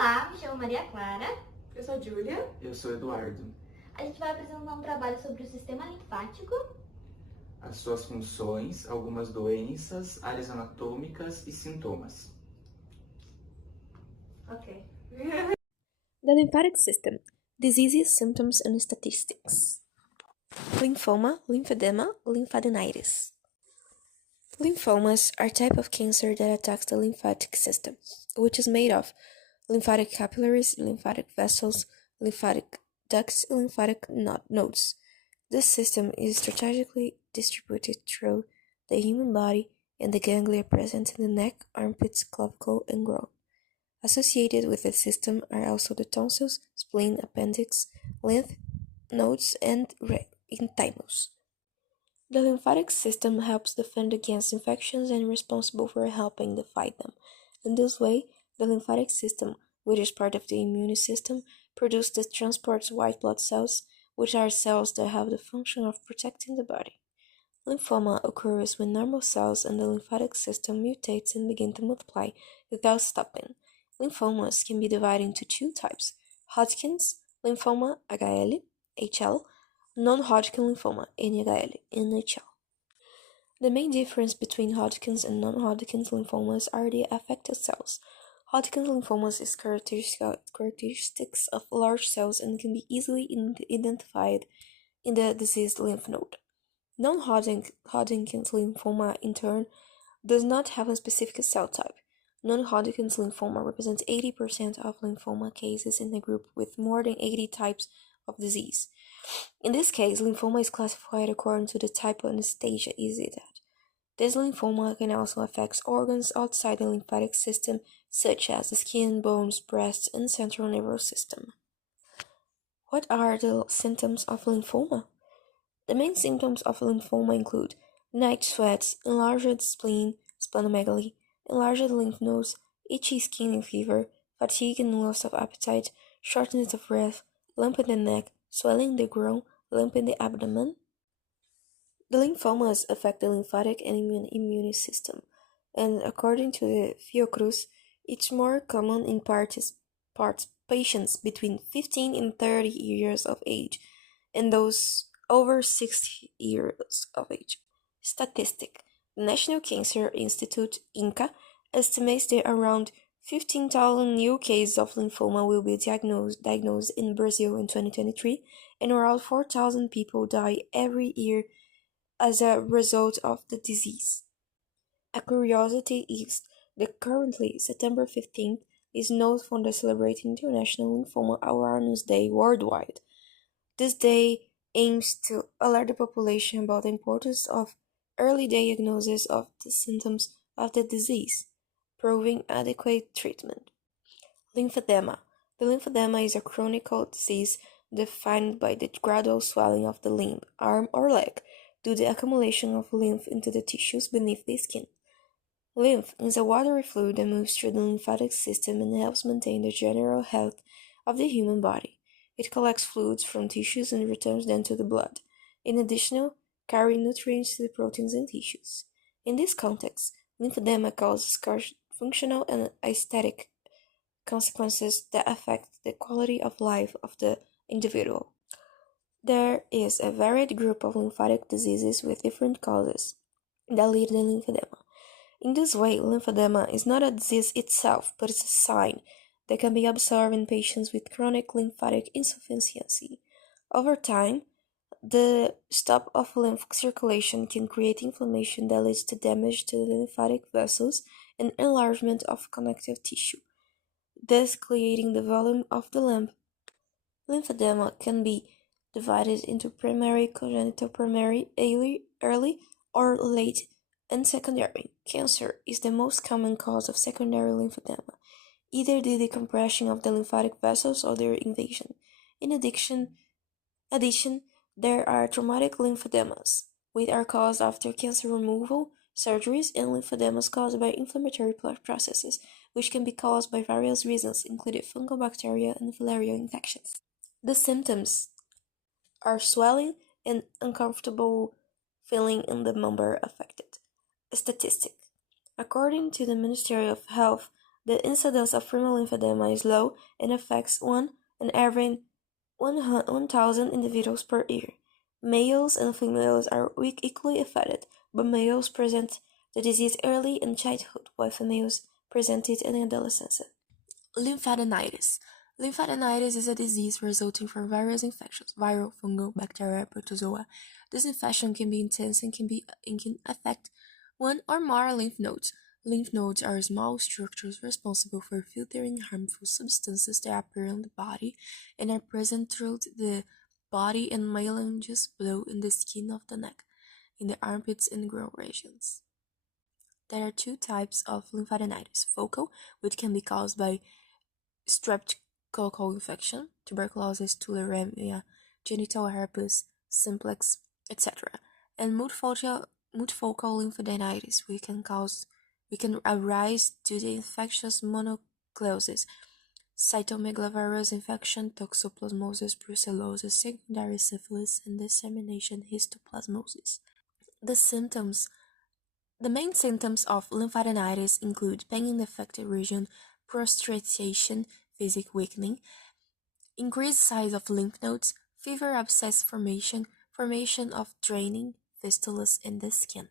Olá, me chamo Maria Clara. Eu sou a Giullia. Eu sou Eduardo. A gente vai apresentar um trabalho sobre o sistema linfático, As suas funções, algumas doenças, áreas anatômicas e sintomas. Ok. The lymphatic system, diseases, symptoms, and statistics. Lymphoma, lymphedema, lymphadenitis. Lymphomas are a type of cancer that attacks the lymphatic system, which is made of lymphatic capillaries, lymphatic vessels, lymphatic ducts, and lymphatic nodes. This system is strategically distributed through the human body and the ganglia present in the neck, armpits, clavicle, and groin. Associated with the system are also the tonsils, spleen, appendix, lymph nodes, and thymus. The lymphatic system helps defend against infections and is responsible for helping to fight them. In this way, the lymphatic system, which is part of the immune system, produces and transports white blood cells, which are cells that have the function of protecting the body. Lymphoma occurs when normal cells in the lymphatic system mutate and begin to multiply without stopping. Lymphomas can be divided into two types: Hodgkin's lymphoma (HL), non-Hodgkin lymphoma (NHL). The main difference between Hodgkin's and non-Hodgkin's lymphomas are the affected cells. Hodgkin's lymphomas is characteristics of large cells and can be easily identified in the diseased lymph node. Non-Hodgkin's lymphoma, in turn, does not have a specific cell type. Non-Hodgkin's lymphoma represents 80% of lymphoma cases in a group with more than 80 types of disease. In this case, lymphoma is classified according to the type of anesthesia is it at. This lymphoma can also affect organs outside the lymphatic system, such as the skin, bones, breasts, and central nervous system. What are the symptoms of lymphoma? The main symptoms of lymphoma include night sweats, enlarged spleen, splenomegaly, enlarged lymph nodes, itchy skin and fever, fatigue and loss of appetite, shortness of breath, lump in the neck, swelling in the groin, lump in the abdomen. The lymphomas affect the lymphatic and immune system, and according to the Fiocruz, it's more common in patients between 15 and 30 years of age, and those over 60 years of age. Statistic: the National Cancer Institute (INCA) estimates that around 15,000 new cases of lymphoma will be diagnosed in Brazil in 2023, and around 4,000 people die every year as a result of the disease. A curiosity is that currently September 15th is known for the celebrating International Lymphoma Awareness Day worldwide. This day aims to alert the population about the importance of early diagnosis of the symptoms of the disease, proving adequate treatment. Lymphedema. The lymphedema is a chronic disease defined by the gradual swelling of the limb, arm, or leg due to the accumulation of lymph into the tissues beneath the skin. Lymph is a watery fluid that moves through the lymphatic system and helps maintain the general health of the human body. It collects fluids from tissues and returns them to the blood, in addition carrying nutrients to the proteins and tissues. In this context, lymphedema causes functional and aesthetic consequences that affect the quality of life of the individual. There is a varied group of lymphatic diseases with different causes that lead to lymphedema. In this way, lymphedema is not a disease itself, but it's a sign that can be observed in patients with chronic lymphatic insufficiency. Over time, the stop of lymph circulation can create inflammation that leads to damage to the lymphatic vessels and enlargement of connective tissue, thus creating the volume of the lymph. Lymphedema can be divided into primary, congenital primary, early or late, and secondary. Cancer is the most common cause of secondary lymphedema, either the decompression of the lymphatic vessels or their invasion. In addition, there are traumatic lymphedemas, which are caused after cancer removal, surgeries, and lymphedemas caused by inflammatory processes, which can be caused by various reasons, including fungal bacteria and filarial infections. The symptoms are swelling and uncomfortable feeling in the member affected. A statistic: according to the Ministry of Health, The incidence of primary lymphedema is low and affects 1 in every 1,000 individuals per year. Males and females are equally affected, but males present the disease early in childhood, while females present it in adolescence. Lymphadenitis. Lymphadenitis is a disease resulting from various infections, viral, fungal, bacterial, protozoa. This infection can be intense and can affect one or more lymph nodes. Lymph nodes are small structures responsible for filtering harmful substances that appear in the body and are present throughout the body and melanges below in the skin of the neck, in the armpits and groin regions. There are 2 types of lymphadenitis: focal, which can be caused by streptococcal infection, tuberculosis, tularemia, genital herpes, simplex, etc., and multifocal lymphadenitis, which can arise due to infectious mononucleosis, cytomegalovirus infection, toxoplasmosis brucellosis, secondary syphilis, and dissemination histoplasmosis. The main symptoms of lymphadenitis include pain in the affected region, prostration, physical weakening, increased size of lymph nodes, fever, abscess formation of draining fistulas in the skin.